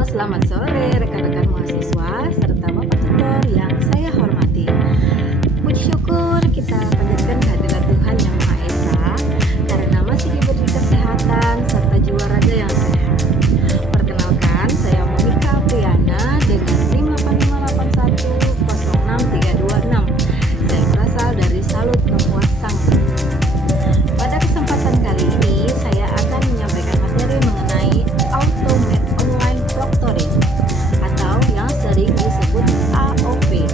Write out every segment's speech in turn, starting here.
Selamat sore rekan-rekan mahasiswa serta Bapak Tutor yang saya hormati. Puji syukur kita panjatkan kehadirat Tuhan Yang Maha Esa karena masih diberi kesehatan serta jiwa raga yang sehat. Perkenalkan, saya Monika Apriana dengan NIM 858106326. Saya berasal dari Salut Kapuas Sanggup. Pada kesempatan kali ini saya akan menyampaikan materi mengenai Automate Online Proctoring atau yang sering disebut AOP.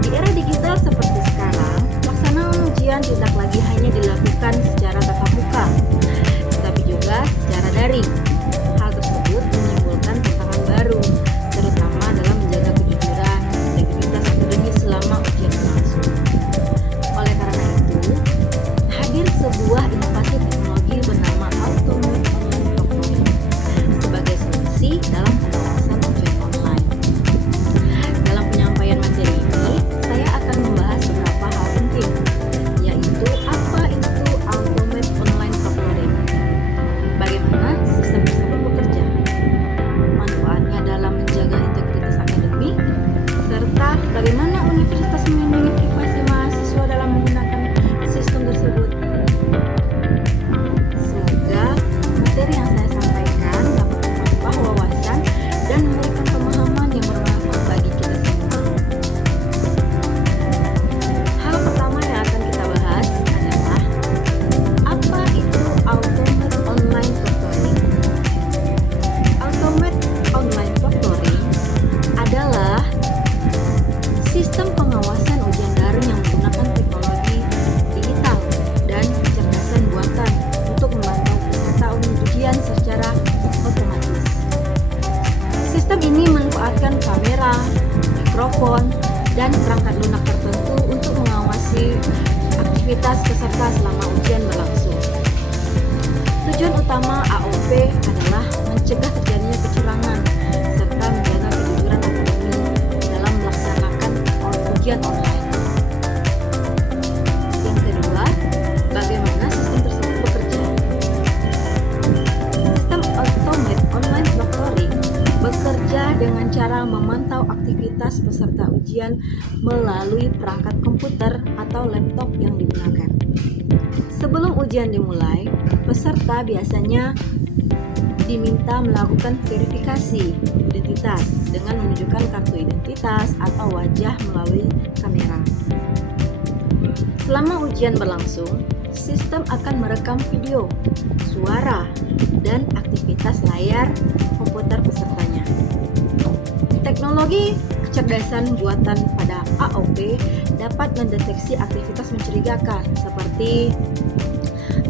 Di era digital seperti sekarang, pelaksanaan ujian tidak lagi hanya dilakukan secara tatap muka, tetapi juga secara daring. Hal tersebut menimbulkan tantangan baru, terutama dalam menjaga kejujuran, integritas akademis selama ujian berlangsung. Oleh karena itu, hadir sebuah inovasi teknologi bernama Automate Online Proctoring sebagai solusi dalam pengawasan ujian online. Dalam penyampaian materi ini, saya akan membahas beberapa hal penting, yaitu apa itu Automate Online Proctoring, bagaimana sistem tersebut bekerja, manfaatnya dalam menjaga integritas akademik, serta bagaimana universitas melindungi privasi mahasiswa dalam menggunakan sistem tersebut. Semoga materi yang saya sampaikan dapat menambah wawasan dan memberikan pemahaman yang bermanfaat bagi kita semua. Hal pertama yang akan kita bahas adalah apa itu Automate Online Proctoring. Automate Online Proctoring adalah sistem pengawasan ujian daring yang menggunakan teknologi digital dan kecerdasan buatan untuk memantau peserta ujian secara otomatis. Sistem ini memanfaatkan kamera, mikrofon, dan perangkat lunak tertentu untuk mengawasi aktivitas peserta selama ujian berlangsung. Tujuan utama AOP adalah mencegah terjadinya kecurangan serta menjaga kejujuran akademik dalam melaksanakan ujian online. Yang kedua, bagaimana sistem tersebut bekerja? Sistem Automate Online Proctoring bekerja dengan cara memantau aktivitas peserta ujian melalui perangkat komputer atau laptop yang digunakan. Sebelum ujian dimulai, peserta biasanya diminta melakukan verifikasi identitas dengan menunjukkan kartu identitas atau wajah melalui kamera. Selama ujian berlangsung, sistem akan merekam video, suara, dan aktivitas layar komputer pesertanya. Teknologi kecerdasan buatan pada AOP dapat mendeteksi aktivitas mencurigakan seperti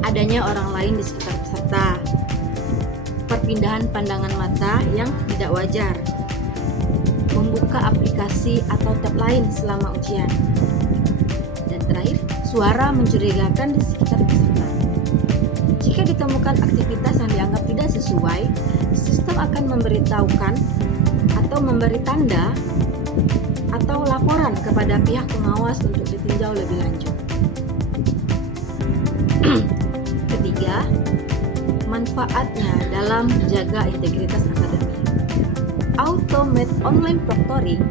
adanya orang lain di sekitar peserta, perpindahan pandangan mata yang tidak wajar, membuka aplikasi atau tab lain selama ujian, dan terakhir, suara mencurigakan di sekitar peserta. Jika ditemukan aktivitas yang dianggap tidak sesuai, sistem akan memberitahukan atau memberi tanda atau laporan kepada pihak pengawas untuk ditinjau lebih lanjut. Ketiga, manfaatnya dalam menjaga integritas akademik. Automate Online Proctoring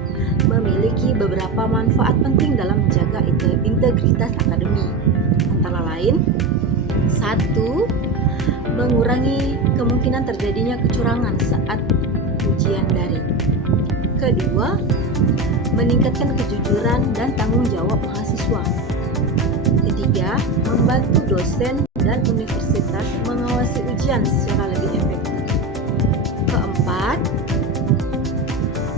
memiliki beberapa manfaat penting dalam menjaga integritas akademik. Antara lain, 1. Mengurangi kemungkinan terjadinya kecurangan saat ujian daring. Kedua, meningkatkan kejujuran dan tanggung jawab mahasiswa. Ketiga, membantu dosen dan universitas mengawasi ujian secara lebih efektif. Keempat,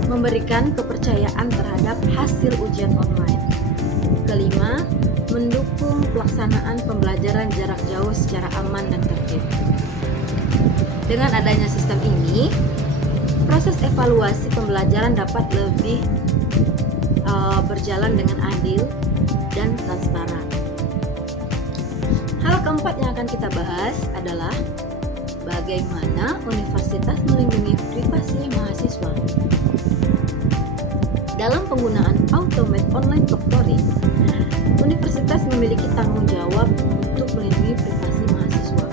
memberikan kepercayaan terhadap hasil ujian online. Kelima, mendukung pelaksanaan pembelajaran jarak jauh secara aman dan tertib. Dengan adanya sistem ini, proses evaluasi pembelajaran dapat lebih berjalan dengan adil dan transparan. Hal keempat yang akan kita bahas adalah bagaimana universitas melindungi privasi mahasiswa. Dalam penggunaan Automate Online Proctoring, universitas memiliki tanggung jawab untuk melindungi privasi mahasiswa.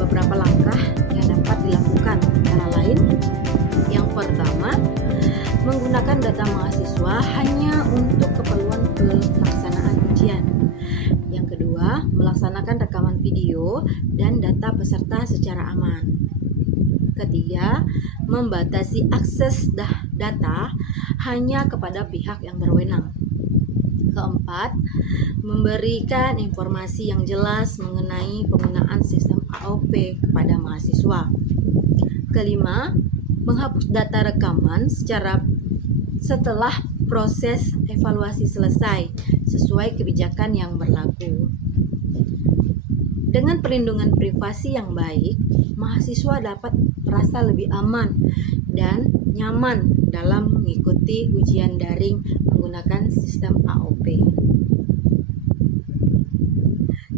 Beberapa langkah yang dapat dilakukan antara lain data mahasiswa hanya untuk keperluan pelaksanaan ujian. Yang kedua, melaksanakan rekaman video dan data peserta secara aman. Ketiga, membatasi akses data hanya kepada pihak yang berwenang. Keempat, memberikan informasi yang jelas mengenai penggunaan sistem AOP kepada mahasiswa. Kelima, menghapus data rekaman setelah proses evaluasi selesai sesuai kebijakan yang berlaku. Dengan perlindungan privasi yang baik, mahasiswa dapat merasa lebih aman dan nyaman dalam mengikuti ujian daring menggunakan sistem AOP.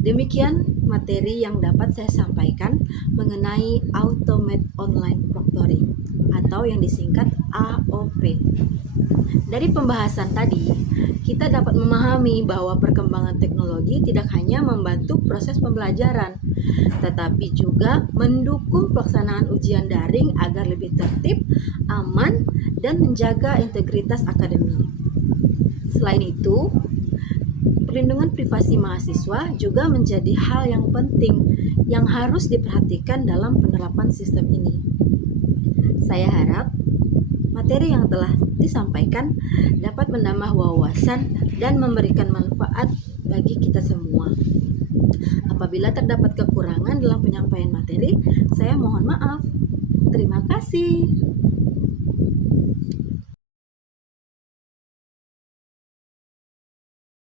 Demikian materi yang dapat saya sampaikan mengenai Automated Online Proctoring atau yang disingkat AOP. Dari pembahasan tadi, kita dapat memahami bahwa perkembangan teknologi tidak hanya membantu proses pembelajaran, tetapi juga mendukung pelaksanaan ujian daring agar lebih tertib, aman, dan menjaga integritas akademik. Selain itu, perlindungan privasi mahasiswa juga menjadi hal yang penting yang harus diperhatikan dalam penerapan sistem ini. Saya harap materi yang telah disampaikan dapat menambah wawasan dan memberikan manfaat bagi kita semua. Apabila terdapat kekurangan dalam penyampaian materi, saya mohon maaf. Terima kasih.